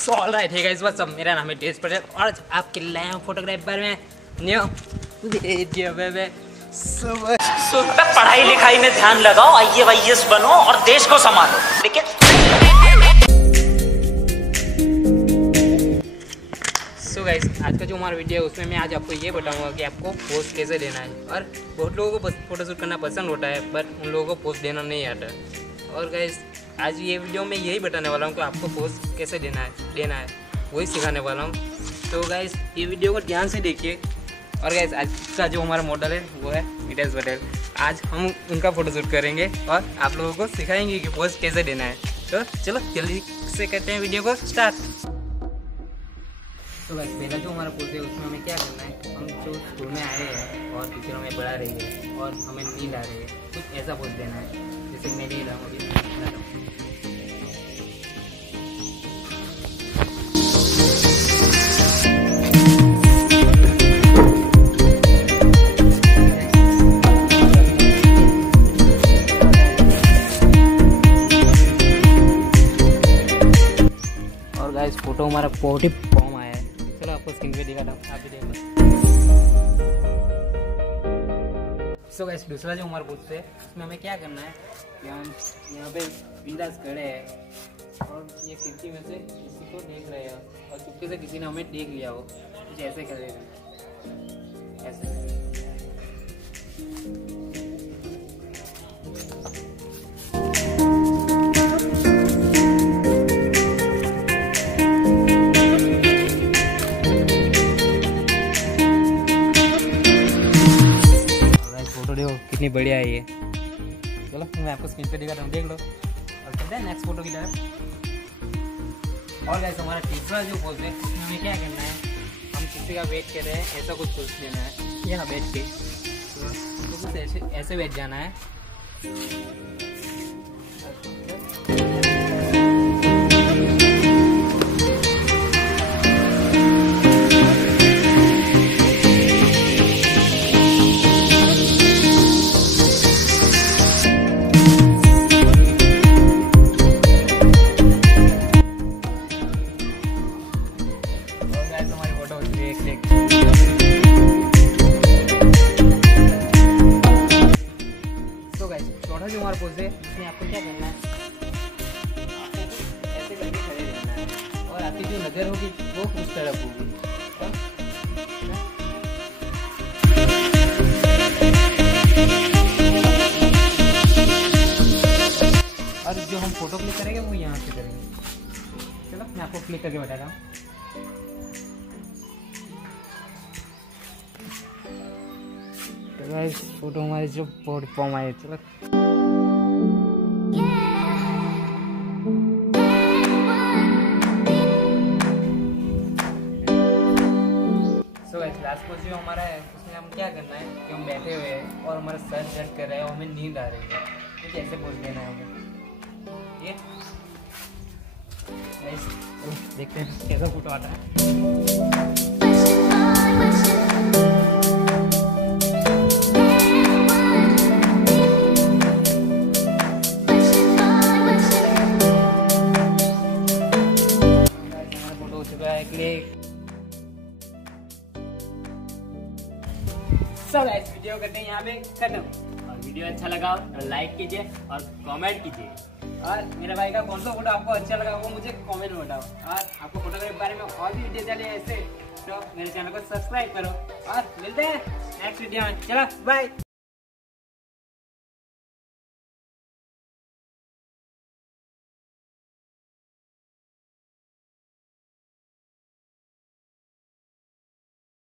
So alright है guys, what's up, मेरा नाम है gyz पटेल और आज आपके लिए आया हूं फोटोग्राफर में न्यू पढ़ाई लिखाई में ध्यान लगाओ, IAS बनो और देश को संभालो। लेकिन सो गाइस, आज का जो हमारा वीडियो है उसमें मैं आज आपको ये बताऊंगा कि आपको पोस्ट कैसे देना है। और बहुत लोगों को फोटोशूट करना पसंद होता है बट उन लोगों को पोस्ट देना नहीं आता। और गाइस, आज ये वीडियो में यही बताने वाला हूँ कि आपको पोस्ट कैसे देना है वही सिखाने वाला हूँ। तो गाइस, ये वीडियो को ध्यान से देखिए। और गाइस, आज का जो हमारा मॉडल है वो है gyz पटेल। आज हम उनका फोटोशूट करेंगे और आप लोगों को सिखाएंगे कि पोस्ट कैसे देना है। तो चलो जल्दी से करते हैं वीडियो को स्टार्ट। तो गाइस, पहला जो हमारा पोस्ट है उसमें हमें क्या करना है, हम जो स्कूल में आए हैं और टीचर हमें पढ़ा रही है और हमें नींद आ रही है, कुछ ऐसा पोस्ट देना है। जैसे मैं ले रहा हूँ अभी फोटो हमारा बहुत ही फॉर्म आया है। चलो आपको स्क्रीन पे दिखाता हूँ, आप भी देख लो। सो गाइस, दूसरा जो हमारा पोस्ट है उसमें हमें क्या करना है कि हम यहाँ पे बिंदास खड़े हैं और ये खिड़की में से किसी को देख रहे हैं और चुपके से किसी ने हमें देख लिया हो, कुछ ऐसे कर रहे हैं ऐसे। कितनी बढ़िया है ये। चलो मैं आपको स्क्रीन पे दिखाता हूँ, देख लो और चलते हैं नेक्स्ट फोटो की तरफ। और गाइस, हमारा तीसरा जो पोज है उसमें हमें क्या करना है, हम किसी का वेट कर रहे हैं, ऐसा कुछ पोज लेना है। ये ना बैठ के तो कुछ ऐसे बैठ जाना है। चौथा जो हमारा पोज है उसमें आपको क्या करना है, ऐसे करके खड़े रहना है और आपकी जो नज़र होगी वो उस तरफ होगी। और जो हम फोटो क्लिक करेंगे वो यहाँ से करेंगे। चलो मैं आपको क्लिक करके बता रहा हूँ। गाइस, फोटो हमारे जो बहुत फॉर्म आए। चलो सो गाइस, लास्ट पोज जो हमारा है उसमें हम क्या करना है कि हम बैठे हुए हैं और हमारा सर दर्द कर रहा है और हमें नींद आ रही है, तो कैसे पोज देना है हमें ये। गाइस, देखते हैं कैसा फोटो आता है। सब इस वीडियो करते हैं यहाँ पे खत्म। और वीडियो अच्छा लगा तो लाइक कीजिए और कमेंट कीजिए। और मेरे भाई का कौन सा फोटो आपको अच्छा लगा वो मुझे कमेंट में बताओ। और आपको फोटोग्राफी के बारे में और भी वीडियो चले ऐसे तो मेरे चैनल को सब्सक्राइब करो। और मिलते हैं नेक्स्ट वीडियो में। चलो बाय।